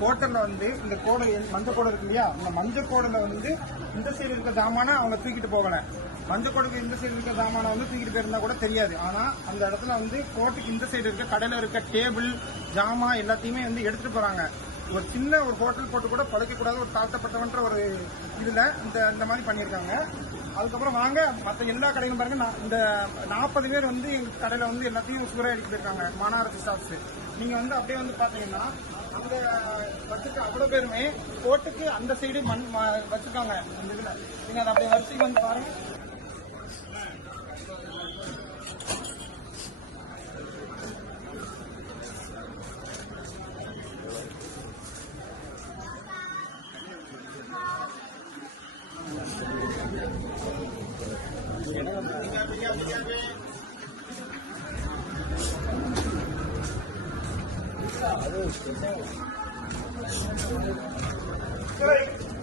ஹோட்டல்ல வந்து இந்த கோடு மஞ்சள் கோடு இருக்கு இல்லையா, இந்த மஞ்சள் கோடுல வந்து இந்த சைடு இருக்க ஜாமான அவங்க தூக்கிட்டு போகல. மஞ்சள் கோடுக்கு இந்த சைடு இருக்க ஜாமான வந்து தூக்கிட்டு போயிருந்தா கூட தெரியாது. ஆனா அந்த இடத்துல வந்து கோட்டுக்கு இந்த சைடு இருக்க கடையில இருக்க டேபிள் ஜாமா எல்லாத்தையுமே வந்து எடுத்துட்டு போறாங்க. ஒரு சின்ன ஒரு ஹோட்டல் போட்டு கூட பழைக்கக்கூடாத ஒரு தாழ்த்தப்பட்டவன்ற ஒரு இதுல இந்த மாதிரி பண்ணியிருக்காங்க. அதுக்கப்புறம் வாங்க மற்ற எல்லா கடையிலும் பாருங்க, இந்த 40 பேர் வந்து எங்க கடையில வந்து எல்லாத்தையும் சூறையா அடிக்கிட்டு இருக்காங்க மாநகராட்சி ஸ்டாஃப்ஸ். நீங்க வந்து அப்படியே வந்து பாத்தீங்கன்னா அங்க வச்சிருக்க அவ்வளவு பேருமே கோட்டுக்கு அந்த சைடு மண் வச்சிருக்காங்க. அந்த இதுல நீங்க அதை அப்படியே வரிசைக்கு வந்து பாருங்க.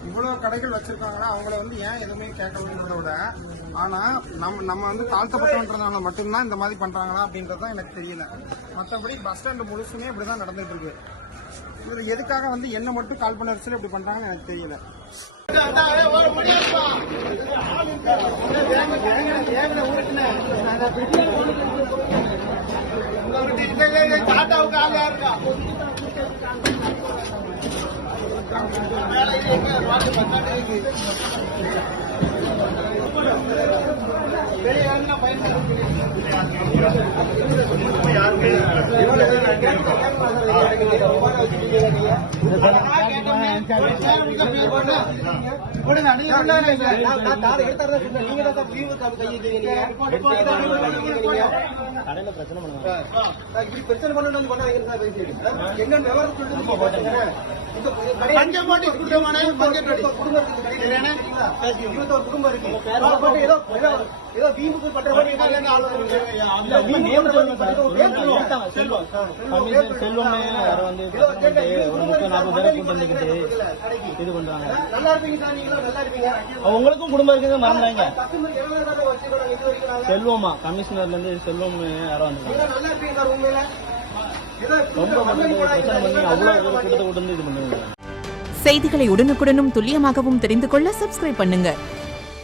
இவ்வளவு கடைகள் வச்சிருக்காங்கன்னா அவங்கள வந்து ஏன் எதுவுமே கேட்கணுன்றத விட, ஆனா நம்ம வந்து தாழ்த்தப்பட்டவன்றதுனால மட்டும்தான் இந்த மாதிரி பண்றாங்களா அப்படின்றதான் எனக்கு தெரியல. மற்றபடி பஸ் ஸ்டாண்ட் முழுசுமே இப்படிதான் நடந்துட்டு இருக்கு. இதுல எதுக்காக வந்து என்ன மட்டும் கால் பண்ண வச்சு இப்படி பண்றாங்கன்னு எனக்கு தெரியல. பிரச்சனை குடும்பம் இருக்கு. ஏதோ வீம்புக்கு பண்ற மாதிரி இது பண்றாங்க. நல்லா இருப்பீங்க சார், நீங்களும் நல்லா இருப்பீங்க. அவங்களுக்கும் குடும்பம் இருக்குது மறந்தாங்க. செல்வமா கமிஷனர்ல இருந்து செல்வம் யாரோ வந்து நல்லா இருப்பீங்க சார். உண்மையில ரொம்ப பிரச்சனை பண்ணி அவ்வளவு கூட்டத்தை கூட்டு இது பண்ணுவாங்க. செய்திகளை உடனுக்குடனும் துல்லியமாகவும் தெரிந்து கொள்ள சப்ஸ்கிரைப் பண்ணுங்க.